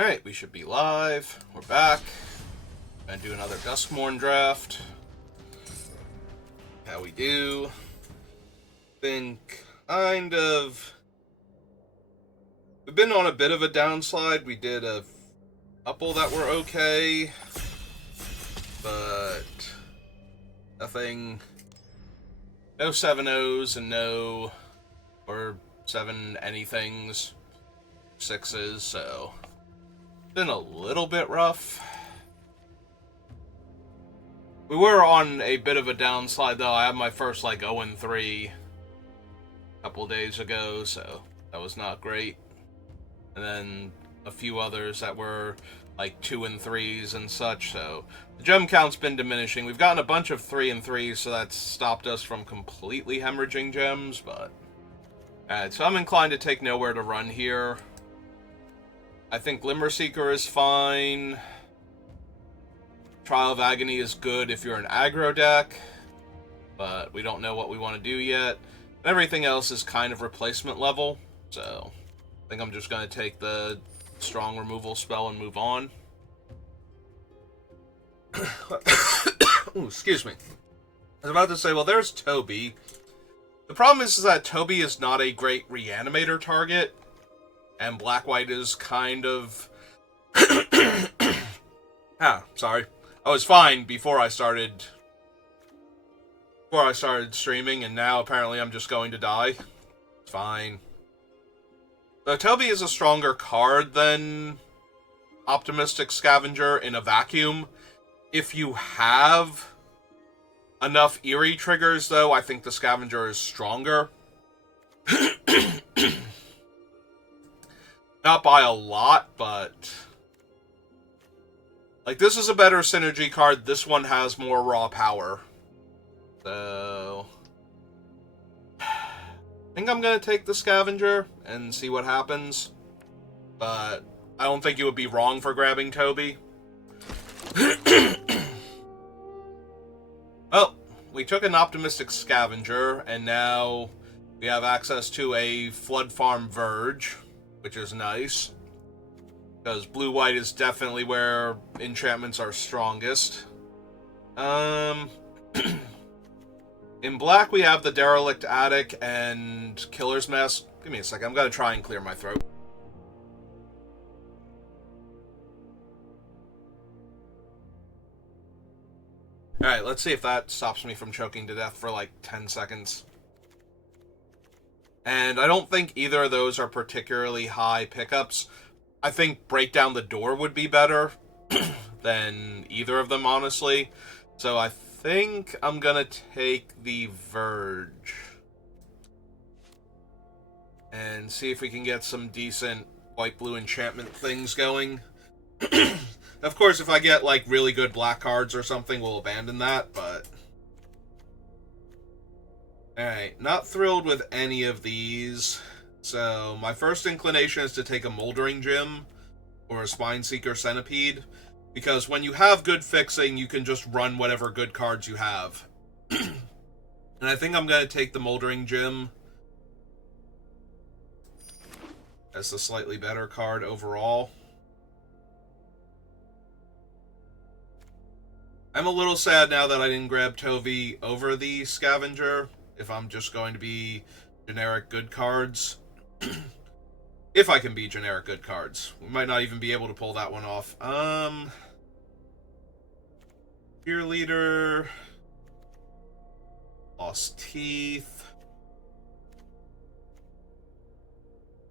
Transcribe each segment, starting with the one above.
Alright, we should be live. We're back. Gonna do another Duskmourn Draft. How we do. Been kind of... We've been on a bit of a downslide. We did a couple that were okay. But... nothing... No 7-0s and no... or 7 anythings. 6s, so... been a little bit rough. We were on a bit of a downslide, though. I had my first, 0-3 a couple days ago, so that was not great. And then a few others that were, 2-3s and such, so the gem count's been diminishing. We've gotten a bunch of 3-3s, so that's stopped us from completely hemorrhaging gems, but... Alright, so I'm inclined to take Nowhere to Run here. I think Glimmerseeker is fine. Trial of Agony is good if you're an aggro deck, but we don't know what we want to do yet. Everything else is kind of replacement level, so I think I'm just going to take the strong removal spell and move on. Ooh, excuse me. I was about to say, well, there's Toby. The problem is that Toby is not a great reanimator target. And Black-White is kind of... sorry. I was fine before I started streaming, and now apparently I'm just going to die. It's fine. So Toby is a stronger card than Optimistic Scavenger in a vacuum. If you have enough Eerie triggers, though, I think the Scavenger is stronger. Not by a lot, but... this is a better synergy card. This one has more raw power. So... I think I'm going to take the Scavenger and see what happens. But I don't think you would be wrong for grabbing Toby. Well, we took an Optimistic Scavenger, and now we have access to a Flood Farm Verge, which is nice, because blue-white is definitely where enchantments are strongest. In black, we have the Derelict Attic and Killer's Mask. Give me a second, I'm going to try and clear my throat. Alright, let's see if that stops me from choking to death for 10 seconds. And I don't think either of those are particularly high pickups. I think Break Down the Door would be better than either of them, honestly. So I think I'm gonna take the Verge. And see if we can get some decent white-blue enchantment things going. Of course, if I get, really good black cards or something, we'll abandon that, but... Alright, not thrilled with any of these. So, my first inclination is to take a Moldering Gem or a Spineseeker Centipede, because when you have good fixing, you can just run whatever good cards you have. And I think I'm going to take the Moldering Gem as the slightly better card overall. I'm a little sad now that I didn't grab Toby over the Scavenger, if I'm just going to be generic good cards. If I can be generic good cards. We might not even be able to pull that one off. Cheerleader. Lost Teeth.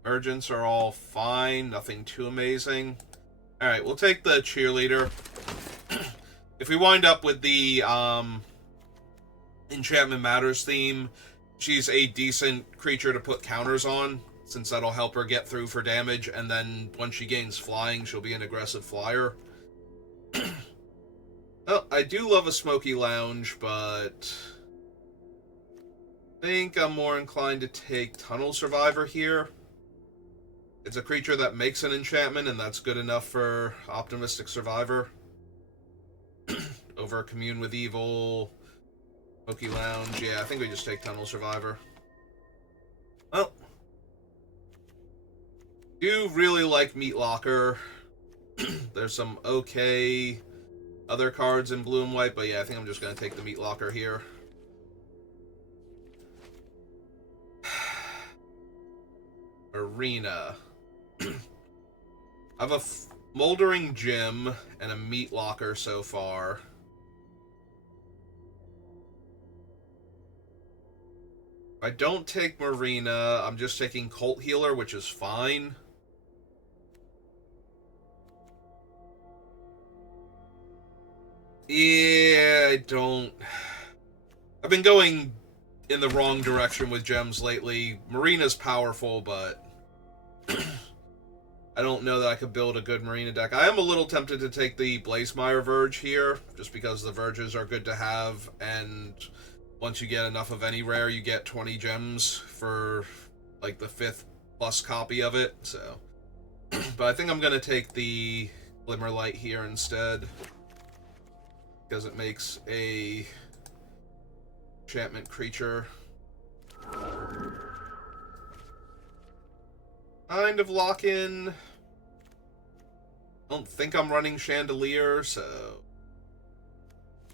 Emergence are all fine. Nothing too amazing. Alright, we'll take the Cheerleader. If we wind up with the, Enchantment Matters theme, she's a decent creature to put counters on, since that'll help her get through for damage, and then once she gains flying, she'll be an aggressive flyer. Well, I do love a Smoky Lounge, but I think I'm more inclined to take Tunnel Survivor here. It's a creature that makes an enchantment, and that's good enough for Optimistic Survivor. Over Commune with Evil, Smoky Lounge. Yeah, I think we just take Tunnel Survivor. Well, do really like Meat Locker. There's some okay other cards in blue and white, but yeah, I think I'm just going to take the Meat Locker here. Arena. I have a Moldering Gym and a Meat Locker so far. If I don't take Marina, I'm just taking Cult Healer, which is fine. Yeah, I don't... I've been going in the wrong direction with gems lately. Marina's powerful, but I don't know that I could build a good Marina deck. I am a little tempted to take the Blazemire Verge here, just because the Verges are good to have, and once you get enough of any rare, you get 20 gems for, like, the 5th plus copy of it, so... But I think I'm going to take the Glimmerlight here instead, because it makes a enchantment creature kind of lock in. I don't think I'm running Chandelier, so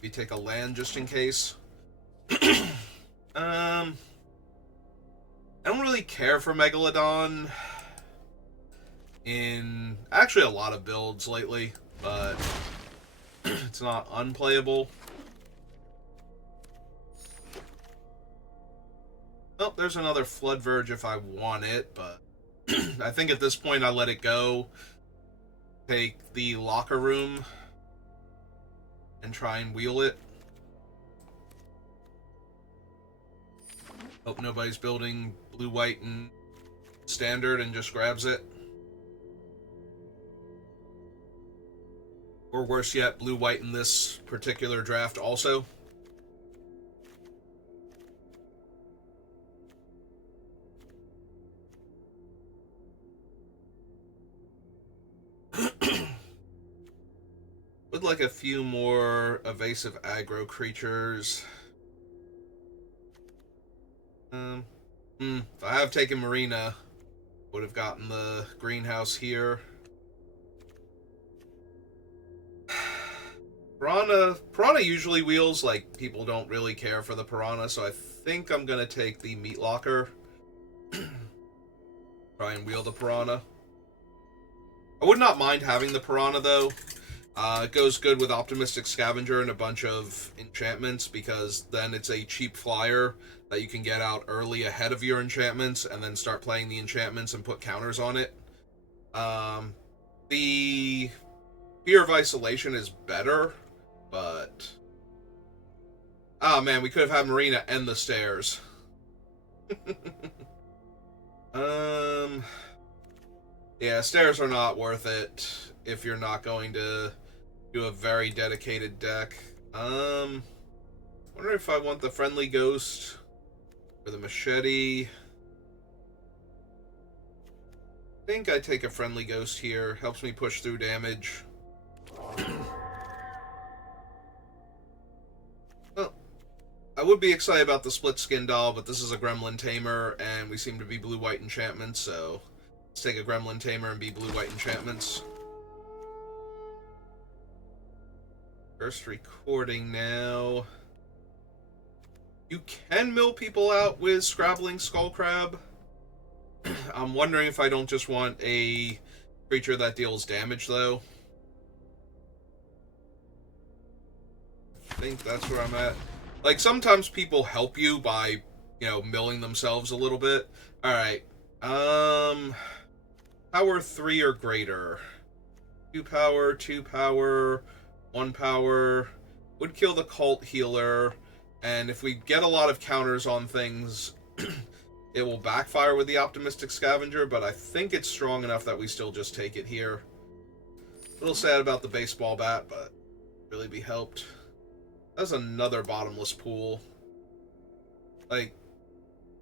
we take a land just in case. I don't really care for Megalodon in actually a lot of builds lately, but it's not unplayable. Oh, there's another Flood Verge if I want it, but I think at this point I let it go. Take the Locker Room and try and wheel it. Hope nobody's building blue, white, and standard and just grabs it. Or worse yet, blue, white in this particular draft also. Would like a few more evasive aggro creatures. If I have taken Marina, would have gotten the greenhouse here. Piranha usually wheels, like, people don't really care for the Piranha, so I think I'm going to take the Meat Locker. Try and wheel the Piranha. I would not mind having the Piranha, though. It goes good with Optimistic Scavenger and a bunch of enchantments, because then it's a cheap flyer that you can get out early ahead of your enchantments, and then start playing the enchantments and put counters on it. The Fear of Isolation is better, but... Oh man, we could have had Marina and the stairs. Yeah, stairs are not worth it if you're not going to do a very dedicated deck. Wonder if I want the Friendly Ghost or the Machete. I think I take a Friendly Ghost here. Helps me push through damage. Well, I would be excited about the Split Skin Doll, but this is a Gremlin Tamer, and we seem to be blue-white enchantments, so let's take a Gremlin Tamer and be blue-white enchantments. First recording now. You can mill people out with Scrabbling Skullcrab. I'm wondering if I don't just want a creature that deals damage, though. I think that's where I'm at. Like, sometimes people help you by, you know, milling themselves a little bit. Alright. Power 3 or greater. 2 power, 2 power, 1 power. Would kill the Cult Healer. And if we get a lot of counters on things, it will backfire with the Optimistic Scavenger, but I think it's strong enough that we still just take it here. A little sad about the baseball bat, but really be helped. That's another bottomless pool. Like,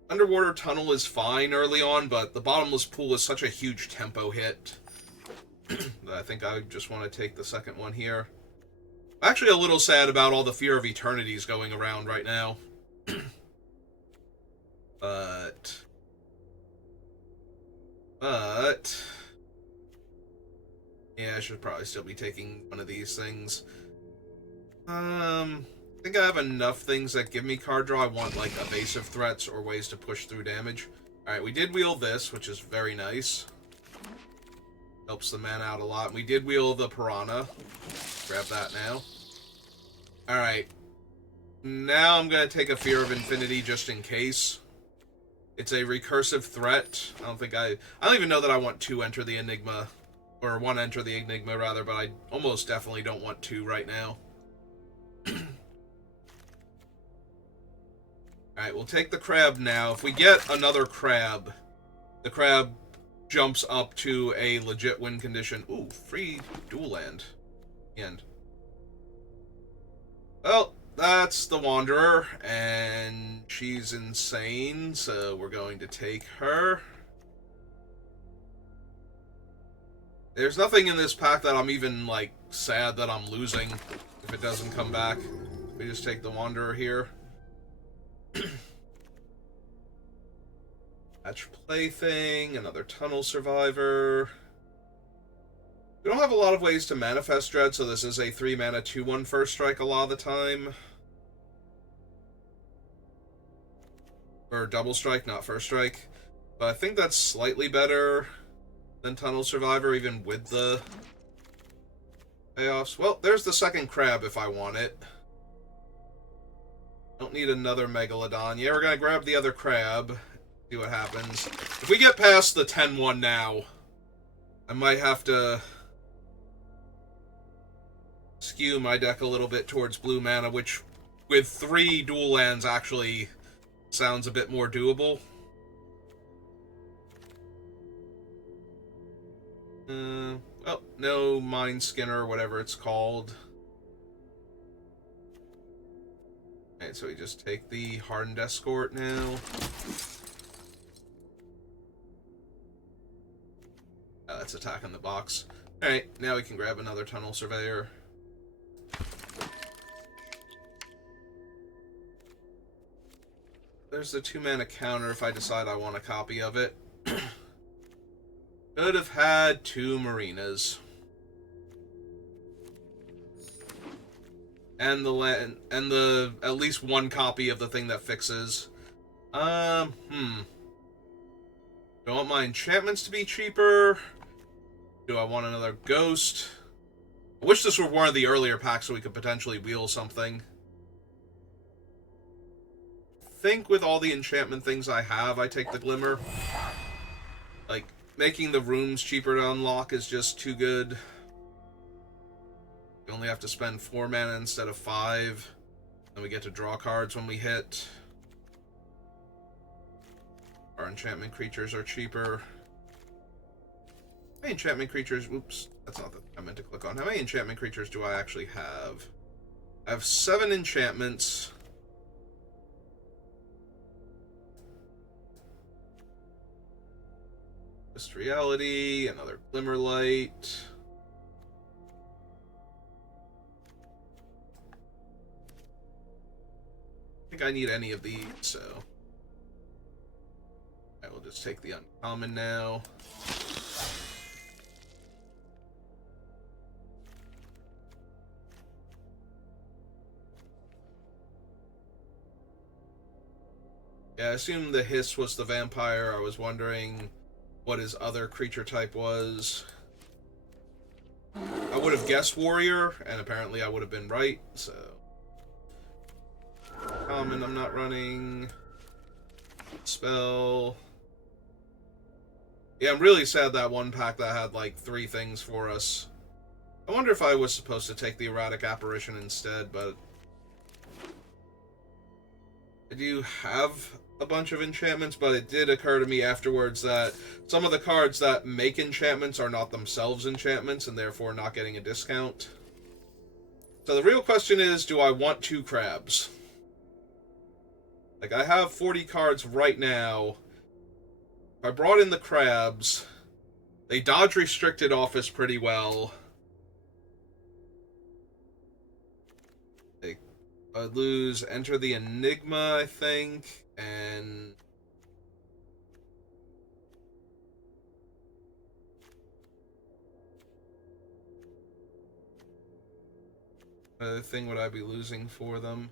Underwater Tunnel is fine early on, but the bottomless pool is such a huge tempo hit that I think I just want to take the second one here. I'm actually a little sad about all the Fear of Eternities going around right now. But Yeah, I should probably still be taking one of these things. I think I have enough things that give me card draw. I want, like, evasive threats or ways to push through damage. Alright, we did wheel this, which is very nice. Helps the man out a lot. We did wheel the Piranha. Grab that now. Alright. Now I'm going to take a Fear of Infinity just in case. It's a recursive threat. I don't even know that I want to enter the Enigma. Or one enter the Enigma, rather, but I almost definitely don't want to right now. Alright, we'll take the crab now. If we get another crab, the crab jumps up to a legit win condition. Ooh, free dual land. End. Well, that's the Wanderer, and she's insane, so we're going to take her. There's nothing in this pack that I'm even, like, sad that I'm losing if it doesn't come back. We just take the Wanderer here. Hatch Plaything, another Tunnel Survivor. We don't have a lot of ways to manifest Dread, so this is a 3-mana 2/1 first strike a lot of the time. Or double strike, not first strike. But I think that's slightly better than Tunnel Survivor, even with the payoffs. Well, there's the second crab if I want it. Don't need another Megalodon. Yeah, we're gonna grab the other crab. See what happens. If we get past the 10-1 now, I might have to skew my deck a little bit towards blue mana, which with 3 dual lands actually sounds a bit more doable. Oh, no Mind Skinner or whatever it's called. Alright, so we just take the Hardened Escort now. That's attack in the box. Alright, now we can grab another Tunnel Surveyor. There's the 2-mana counter if I decide I want a copy of it. Could have had 2 Marinas. And the at least 1 copy of the thing that fixes. Don't want my enchantments to be cheaper. Do I want another ghost? I wish this were one of the earlier packs so we could potentially wheel something. I think with all the enchantment things I have, I take the Glimmer. Like, making the rooms cheaper to unlock is just too good. We only have to spend 4 mana instead of 5. Then we get to draw cards when we hit. Our enchantment creatures are cheaper. How many enchantment creatures... Oops, that's not the I meant to click on. How many enchantment creatures do I actually have? I have 7 enchantments. Just Reality, another Glimmerlight. I think I need any of these, so... I will just take the uncommon now. Yeah, I assumed the Hiss was the vampire. I was wondering what his other creature type was. I would have guessed warrior, and apparently I would have been right, so... Common I'm not running. Spell. Yeah, I'm really sad that one pack that had like 3 things for us. I wonder if I was supposed to take the Erratic Apparition instead, but... I do have a bunch of enchantments, but it did occur to me afterwards that some of the cards that make enchantments are not themselves enchantments, and therefore not getting a discount. So the real question is, do I want 2 crabs? Like, I have 40 cards right now. If I brought in the crabs, they dodge Restricted Office pretty well. I'd lose Enter the Enigma, I think, and... Other thing would I be losing for them?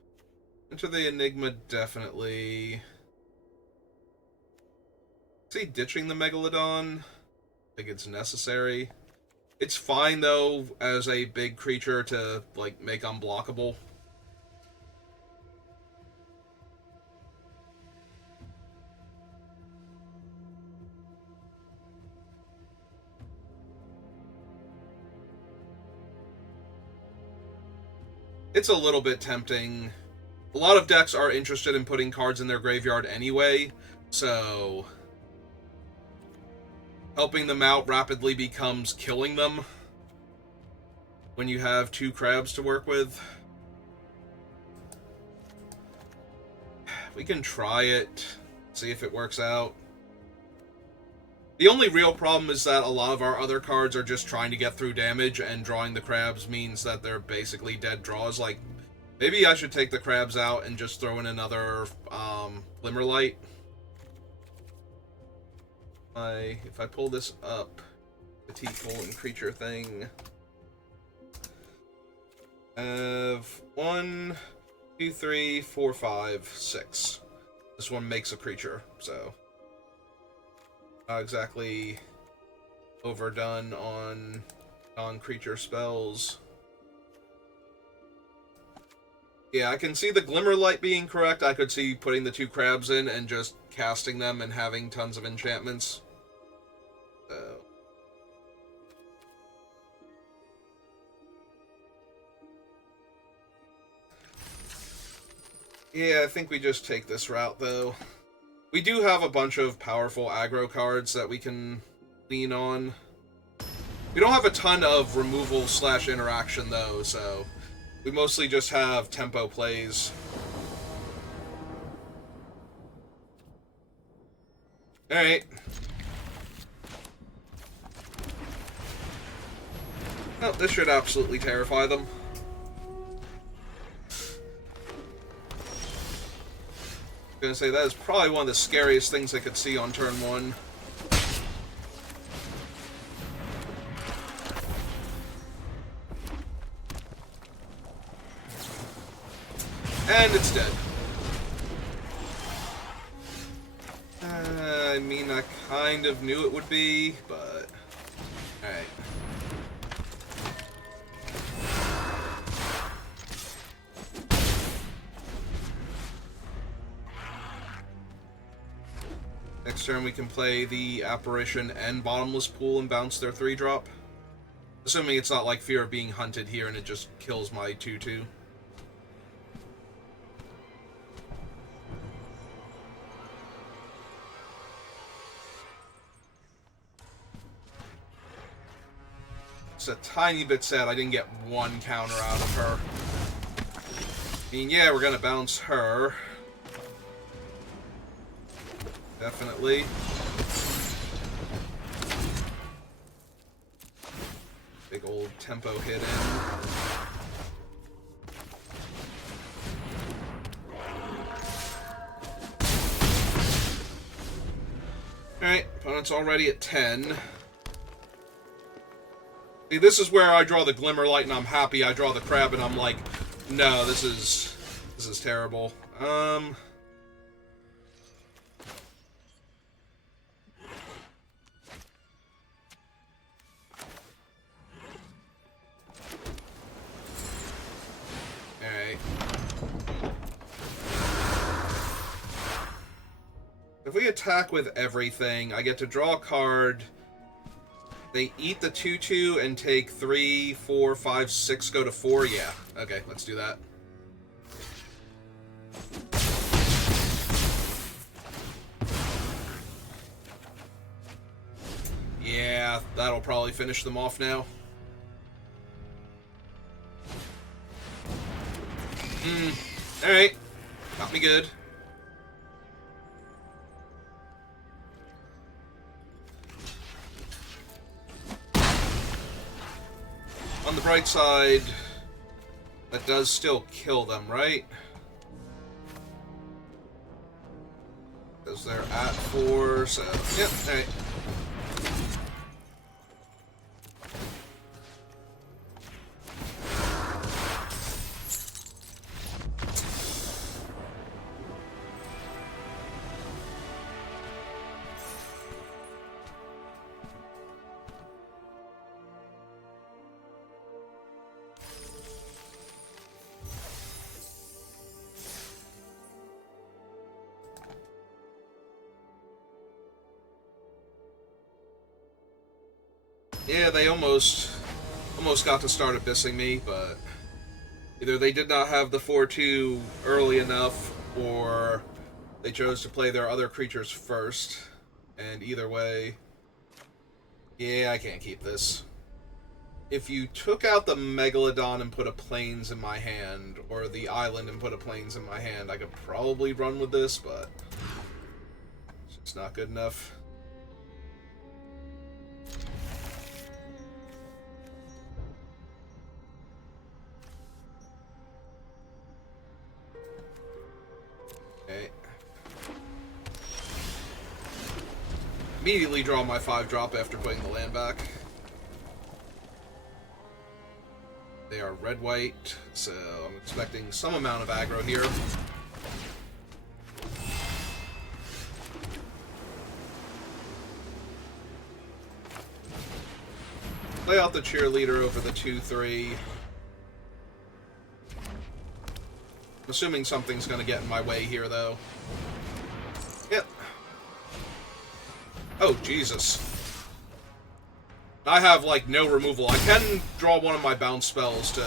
Enter the Enigma, definitely. Is he ditching the Megalodon? I think it's necessary. It's fine, though, as a big creature to, like, make unblockable. It's a little bit tempting. A lot of decks are interested in putting cards in their graveyard anyway, so helping them out rapidly becomes killing them when you have 2 crabs to work with. We can try it, see if it works out. The only real problem is that a lot of our other cards are just trying to get through damage, and drawing the crabs means that they're basically dead draws. Like, maybe I should take the crabs out and just throw in another Glimmerlight. If I pull this up, the T-Colon creature thing. I have 1, 2, 3, 4, 5, 6. This one makes a creature, so not exactly overdone on non-creature spells. Yeah, I can see the Glimmerlight being correct. I could see putting the 2 crabs in and just casting them and having tons of enchantments. So yeah, I think we just take this route, though. We do have a bunch of powerful aggro cards that we can lean on. We don't have a ton of removal / interaction, though, so we mostly just have tempo plays. Alright. Oh, this should absolutely terrify them. I'm gonna say that is probably one of the scariest things I could see on turn 1. And it's dead. I mean, I kind of knew it would be, but alright. Next turn we can play the Apparition and Bottomless Pool and bounce their 3-drop. Assuming it's not like Fear of Being Hunted here and it just kills my 2/2. It's a tiny bit sad I didn't get 1 counter out of her. I mean, yeah, we're gonna bounce her. Definitely. Big old tempo hit in. Alright, opponent's already at 10. See, this is where I draw the Glimmerlight and I'm happy. I draw the crab and I'm like, no, this is terrible. If we attack with everything, I get to draw a card. They eat the 2/2 and take 3, 4, 5, 6, go to 4. Yeah. Okay, let's do that. Yeah, that'll probably finish them off now. Alright. Got me good. On the bright side, that does still kill them, right? Because they're at 4, so... Yep, alright. Yeah, they almost got to start abyssing me, but either they did not have the 4-2 early enough, or they chose to play their other creatures first. And either way, yeah, I can't keep this. If you took out the Megalodon and put a Plains in my hand, or the Island and put a Plains in my hand, I could probably run with this, but it's just not good enough. Okay. Immediately draw my 5-drop after putting the land back. They are red-white, so I'm expecting some amount of aggro here. Play out the cheerleader over the 2-3. I'm assuming something's going to get in my way here, though. Yep. Oh, Jesus. I have, like, no removal. I can draw one of my bounce spells to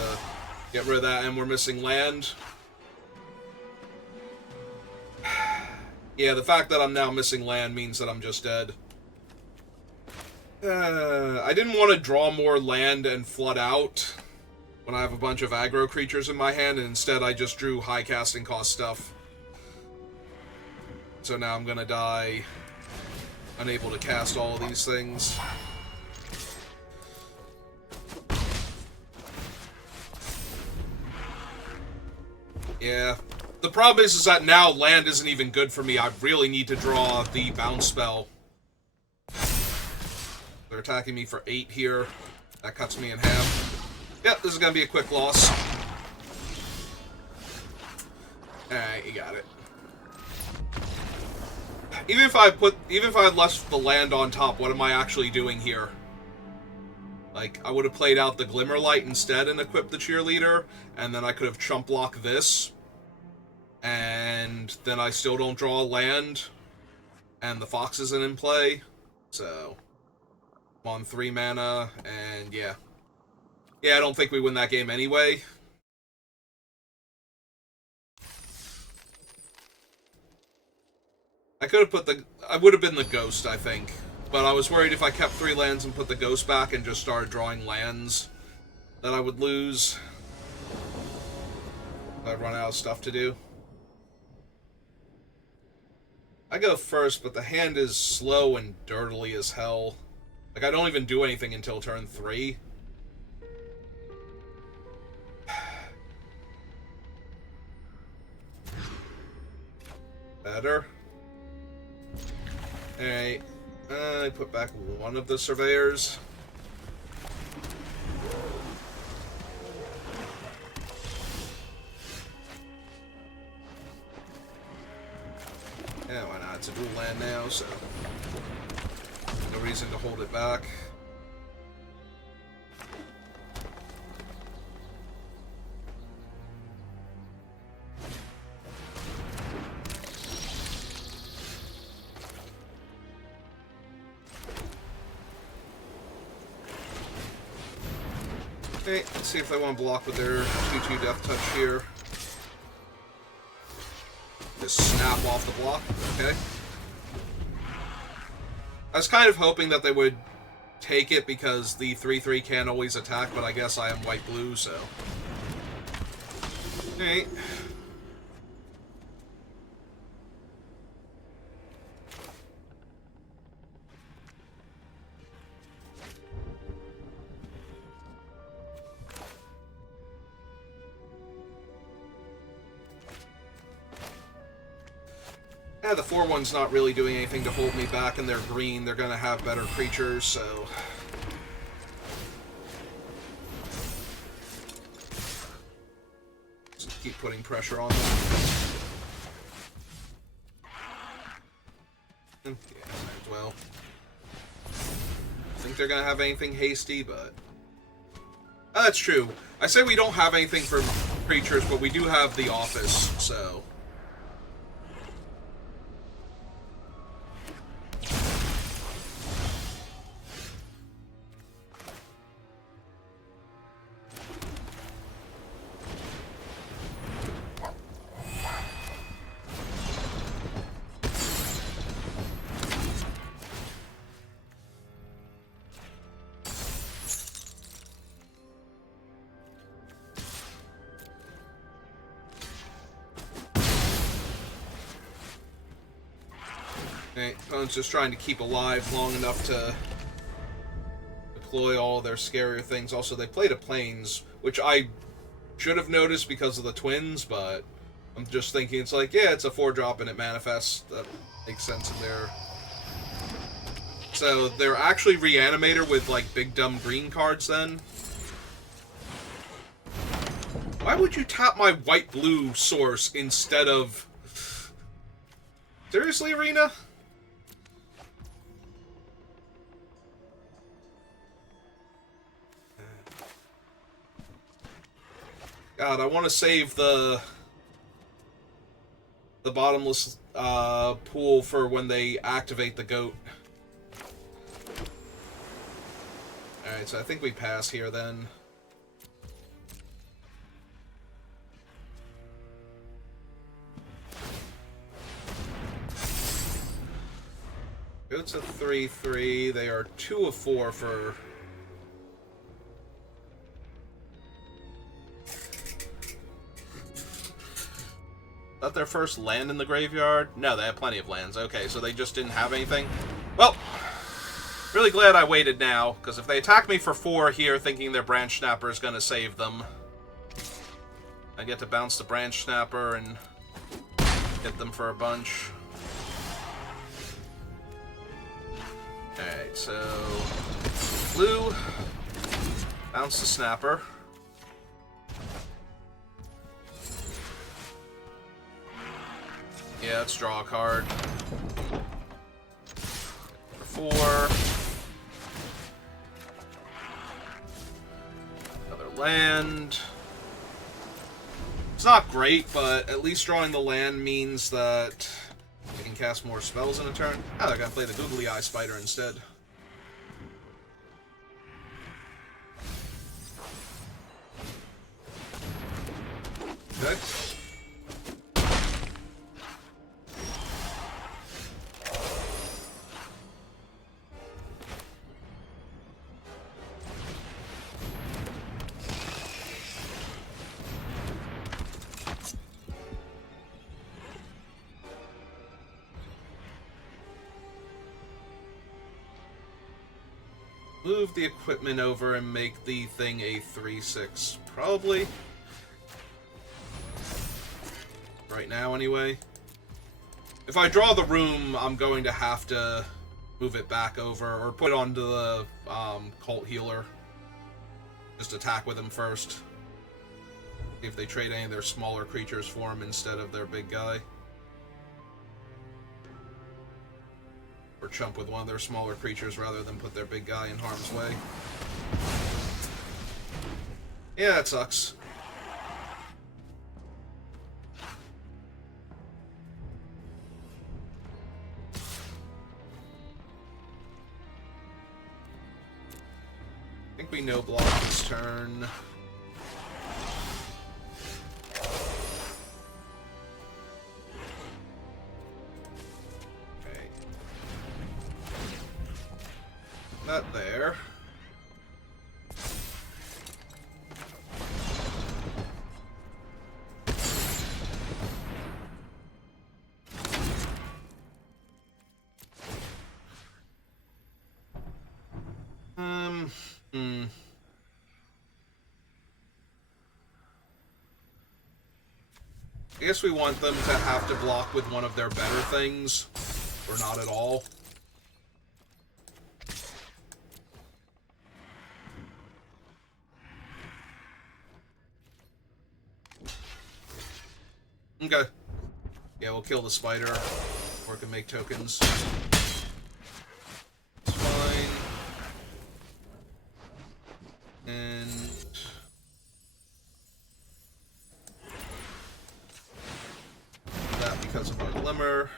get rid of that, and we're missing land. Yeah, the fact that I'm now missing land means that I'm just dead. I didn't want to draw more land and flood out when I have a bunch of aggro creatures in my hand, and instead I just drew high casting cost stuff. So now I'm gonna die unable to cast all of these things. Yeah. The problem is that now land isn't even good for me. I really need to draw the bounce spell. They're attacking me for 8 here. That cuts me in half. Yep, this is gonna be a quick loss. Alright, you got it. Even if I had left the land on top, what am I actually doing here? Like, I would have played out the Glimmerlight instead and equipped the cheerleader, and then I could have chump blocked this. And then I still don't draw land, and the fox isn't in play, so I'm on 3 mana, and yeah. Yeah, I don't think we win that game anyway. I could have put I would have been the ghost, I think. But I was worried if I kept 3 lands and put the ghost back and just started drawing lands, that I would lose. I'd run out of stuff to do. I go first, but the hand is slow and dirtily as hell. Like, I don't even do anything until turn 3. Better. Alright. I put back one of the surveyors. Yeah, why not? It's a dual land now, so no reason to hold it back. Okay, let's see if they want to block with their 2/2 Death Touch here. Just snap off the block. Okay. I was kind of hoping that they would take it because the 3/3 can't always attack, but I guess I am white-blue, so. Alright. Yeah, the 4/1's not really doing anything to hold me back, and they're green. They're gonna have better creatures, so. Just keep putting pressure on them. Yeah, might as well. I think they're gonna have anything hasty, but. Oh, that's true. I say we don't have anything for creatures, but we do have the office, so. Okay, opponent's just trying to keep alive long enough to deploy all their scarier things. Also, they played a planes, which I should have noticed because of the twins, but I'm just thinking it's like, yeah, it's a 4-drop and it manifests. That makes sense in there. So they're actually Reanimator with, like, big dumb green cards then? Why would you tap my white-blue source instead of... Seriously, Arena? God, I want to save the bottomless pool for when they activate the goat. Alright, so I think we pass here then. Goat's a 3/3. They are 2 of 4 for... Is that their first land in the graveyard? No, they have plenty of lands. Okay, so they just didn't have anything? Well, really glad I waited now, because if they attack me for 4 here thinking their Branch Snapper is going to save them, I get to bounce the Branch Snapper and hit them for a bunch. Alright, so blue, bounce the Snapper. Yeah, let's draw a card. For 4. Another land. It's not great, but at least drawing the land means that I can cast more spells in a turn. Oh, they're gonna play the Googly Eye Spider instead. Okay. Move the equipment over and make the thing a 3/6. Probably. Right now, anyway. If I draw the room, I'm going to have to move it back over, or put it onto the Cult Healer. Just attack with him first. See if they trade any of their smaller creatures for him instead of their big guy. Or chump with one of their smaller creatures rather than put their big guy in harm's way. Yeah, that sucks. I think we no block this turn. That there. I guess we want them to have to block with one of their better things, or not at all. Okay. Yeah, we'll kill the spider, or can make tokens. It's fine. And that because of our glimmer.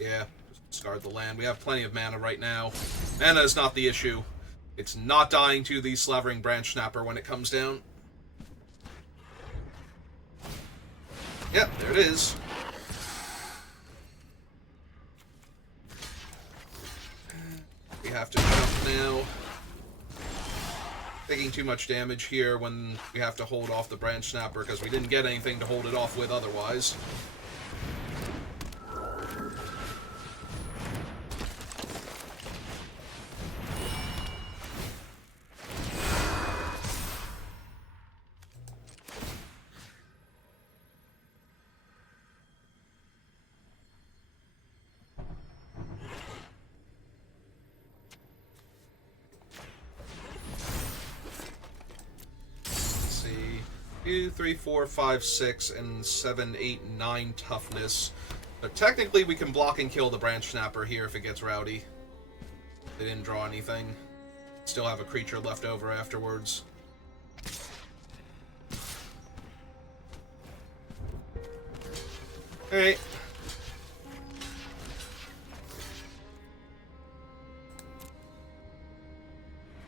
Yeah, just discard the land. We have plenty of mana right now. Mana is not the issue. It's not dying to the Slavering Branch Snapper when it comes down. Yep, there it is. We have to jump now. taking too much damage here when we have to hold off the Branch Snapper because we didn't get anything to hold it off with otherwise. Two, 3, 4, 5, 6, and 7, 8, 9 toughness. But technically we can block and kill the Branch Snapper here if it gets rowdy. They didn't draw anything. Still have a creature left over afterwards. Alright.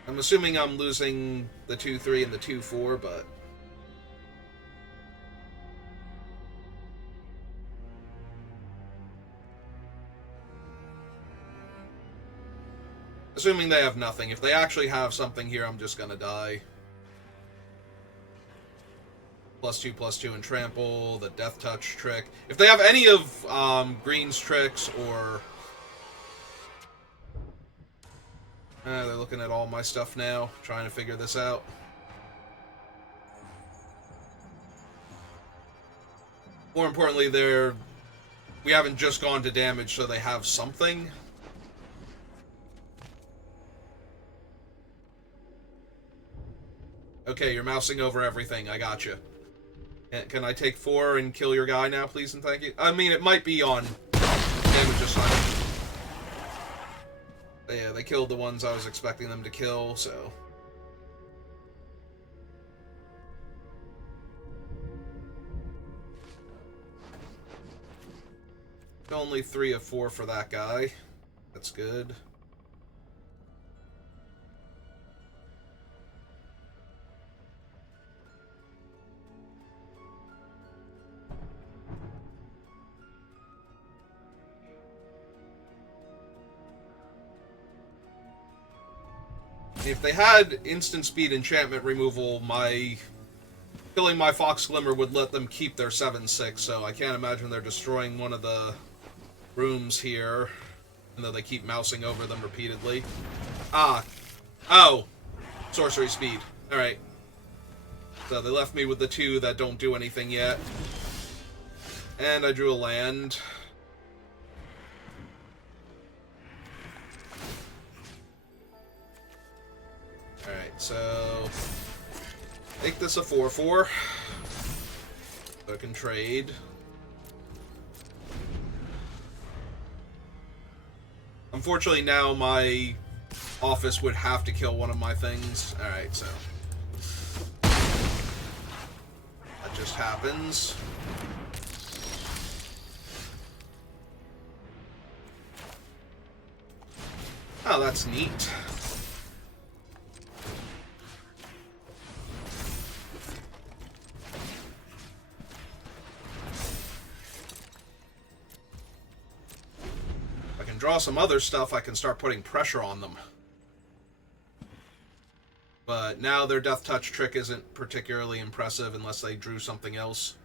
I'm assuming I'm losing the 2-3 and the 2-4, but... assuming they have nothing. If they actually have something here, I'm just gonna die. +2/+2 and trample, the death touch trick. If they have any of Green's tricks or... they're looking at all my stuff now, trying to figure this out. More importantly, we haven't just gone to damage, so they have something. Okay, you're mousing over everything. I got you. Can I take 4 and kill your guy now, please and thank you? I mean, it might be on damage assignment. But yeah, they killed the ones I was expecting them to kill, so... only 3 of 4 for that guy. That's good. If they had instant speed enchantment removal, killing my Fox Glimmer would let them keep their 7/6, so I can't imagine they're destroying one of the rooms here, even though they keep mousing over them repeatedly. Oh! Sorcery speed. Alright. So they left me with the 2 that don't do anything yet. And I drew a land. Alright, so... make this a 4/4. So I can trade. Unfortunately, now my office would have to kill one of my things. Alright, so... that just happens. Oh, that's neat. Draw some other stuff, I can start putting pressure on them. But now their Death Touch trick isn't particularly impressive unless they drew something else.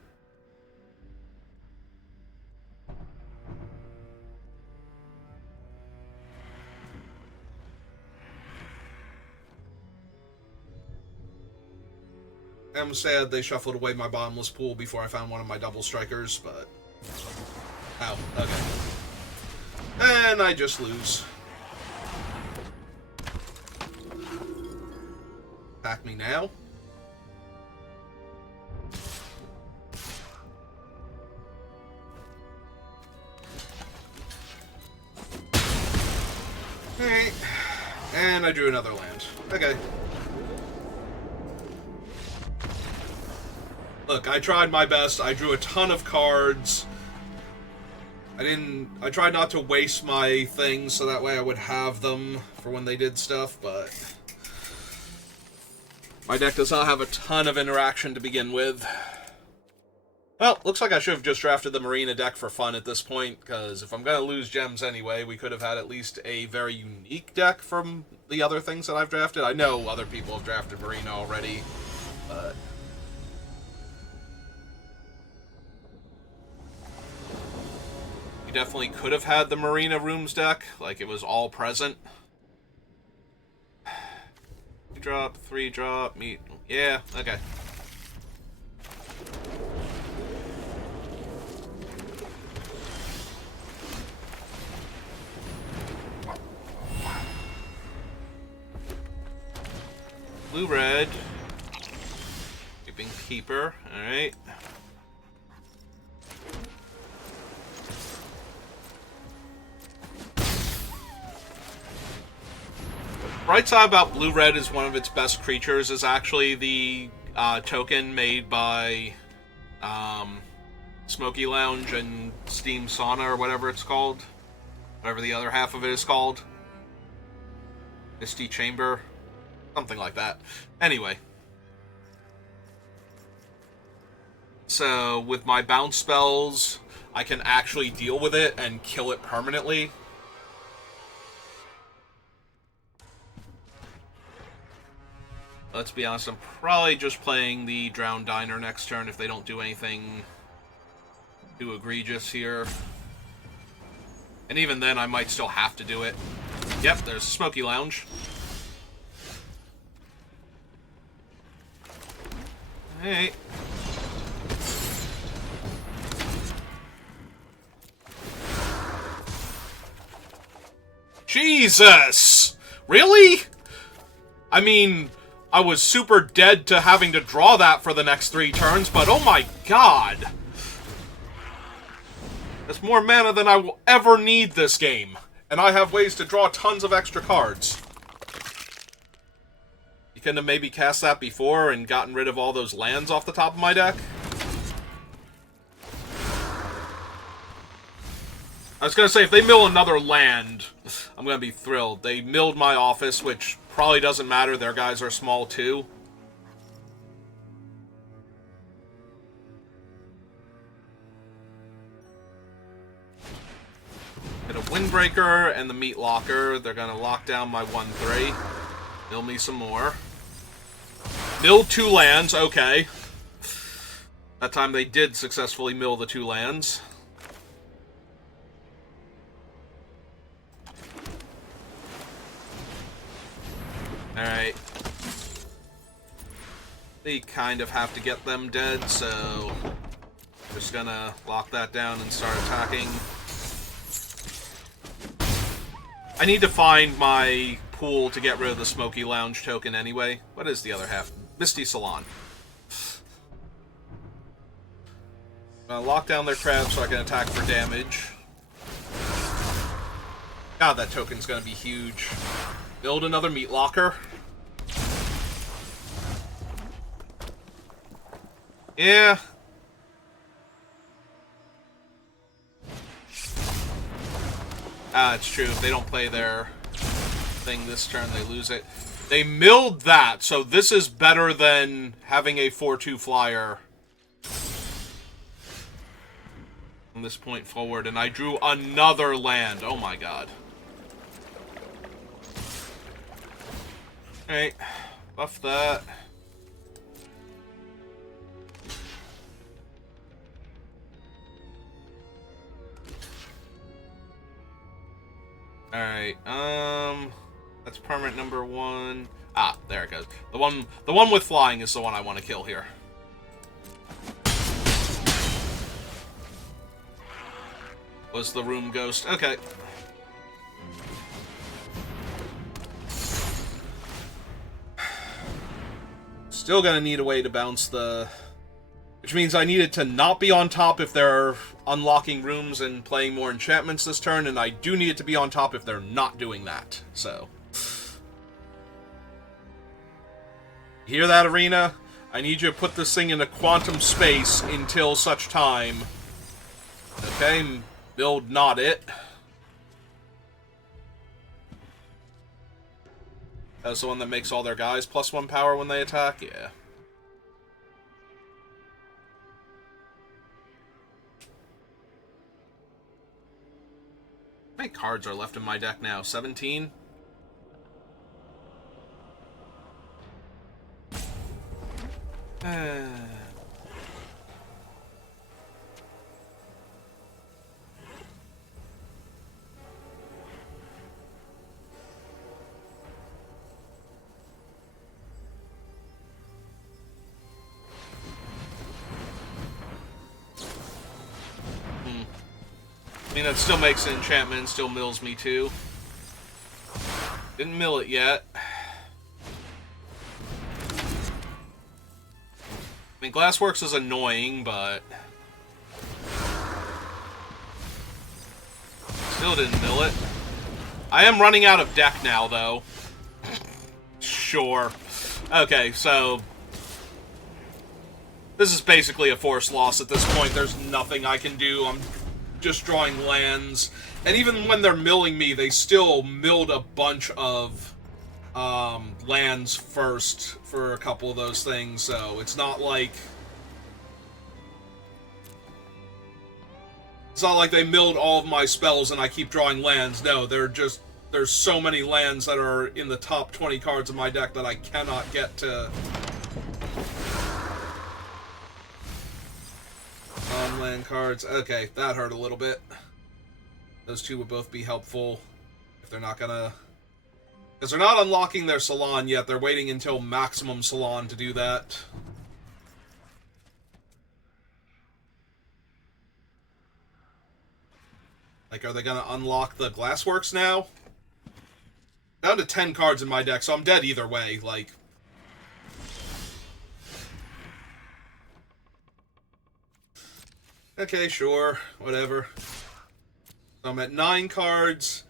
I'm sad they shuffled away my bottomless pool before I found one of my double strikers, but... ow, okay. And I just lose. Attack me now. Alright. And I drew another land. Okay. Look, I tried my best. I drew a ton of cards. I tried not to waste my things so that way I would have them for when they did stuff, but my deck does not have a ton of interaction to begin with. Well, looks like I should have just drafted the Marina deck for fun at this point, because if I'm going to lose gems anyway, we could have had at least a very unique deck from the other things that I've drafted. I know other people have drafted Marina already, but... we definitely could have had the Marina Rooms deck, like it was all present. 2-drop, 3-drop, meat. Yeah, okay. Blue-red. Keeping Keeper, alright. Right side about blue-red is one of its best creatures is actually the token made by Smoky Lounge and Steam Sauna or whatever it's called. Whatever the other half of it is called. Misty Chamber. Something like that. Anyway. So, with my bounce spells, I can actually deal with it and kill it permanently. Let's be honest, I'm probably just playing the Drowned Diner next turn if they don't do anything too egregious here. And even then, I might still have to do it. Yep, there's Smoky Lounge. Hey. Jesus! Really? I mean, I was super dead to having to draw that for the next 3 turns, but oh my god! That's more mana than I will ever need this game. And I have ways to draw tons of extra cards. You couldn't have maybe cast that before and gotten rid of all those lands off the top of my deck? I was going to say, if they mill another land, I'm going to be thrilled. They milled my office, which probably doesn't matter. Their guys are small, too. Hit a Windbreaker and the Meat Locker. They're going to lock down my 1-3. Mill me some more. Milled 2 lands, okay. That time they did successfully mill the 2 lands. Alright. They kind of have to get them dead, so... just gonna lock that down and start attacking. I need to find my pool to get rid of the Smoky Lounge token anyway. What is the other half? Misty Salon. I'm gonna lock down their crabs so I can attack for damage. God, that token's gonna be huge. Build another Meat Locker. Yeah. It's true. If they don't play their thing this turn, they lose it. They milled that, so this is better than having a 4-2 flyer from this point forward. And I drew another land. Oh my god. Alright. Buff that. Alright, that's permanent number 1. Ah, there it goes. The one with flying is the one I want to kill here. Was the room ghost? Okay. Still gonna need a way to bounce the... which means I needed to not be on top if they're unlocking rooms and playing more enchantments this turn, and I do need it to be on top if they're not doing that, so... hear that, Arena? I need you to put this thing in a quantum space until such time. Okay, build not it. That's the one that makes all their guys +1 power when they attack? Yeah. How many cards are left in my deck now? 17? I mean, that still makes an enchantment, still mills me too. Didn't mill it yet. I mean, Glassworks is annoying, but still didn't mill it. I am running out of deck now, though. Sure. Okay, so this is basically a forced loss at this point. There's nothing I can do. I'm just drawing lands. And even when they're milling me, they still milled a bunch of lands first for a couple of those things, so it's not like they milled all of my spells and I keep drawing lands. No, there's so many lands that are in the top 20 cards of my deck that I cannot get to non-land cards. Okay, that hurt a little bit. Those two would both be helpful if they're not gonna... Because they're not unlocking their Salon yet. They're waiting until maximum Salon to do that. Like, are they gonna unlock the Glassworks now? Down to 10 cards in my deck, so I'm dead either way. Like... Okay, sure. Whatever. So I'm at 9 cards.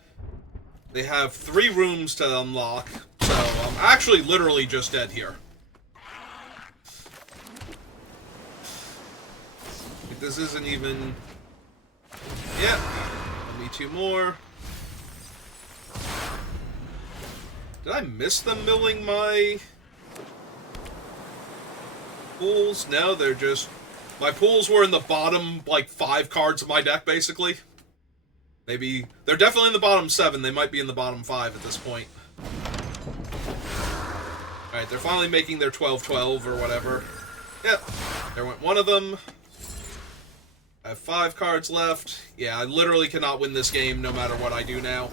They have 3 rooms to unlock, so I'm actually literally just dead here. Like, this isn't even... Yeah. Let me 2 more. Did I miss them milling my pools? No, they're just... My pools were in the bottom, like, 5 cards of my deck, basically. Maybe... They're definitely in the bottom 7. They might be in the bottom 5 at this point. Alright, they're finally making their 12-12 or whatever. Yep. There went one of them. I have 5 cards left. Yeah, I literally cannot win this game no matter what I do now.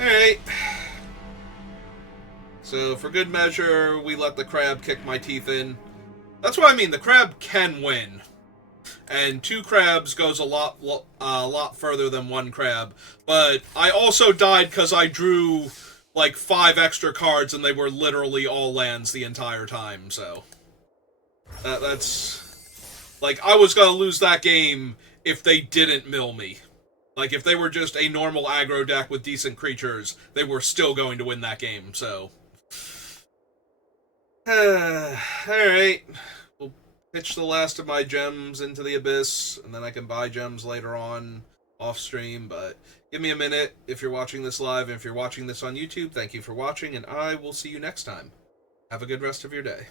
Alright. So, for good measure, we let the crab kick my teeth in. That's what I mean. The crab can win. And 2 crabs goes a lot further than 1 crab. But I also died because I drew, like, 5 extra cards, and they were literally all lands the entire time, so... That's... Like, I was gonna lose that game if they didn't mill me. Like, if they were just a normal aggro deck with decent creatures, they were still going to win that game, so... Alright. We'll pitch the last of my gems into the abyss, and then I can buy gems later on off-stream, but give me a minute if you're watching this live, and if you're watching this on YouTube, thank you for watching, and I will see you next time. Have a good rest of your day.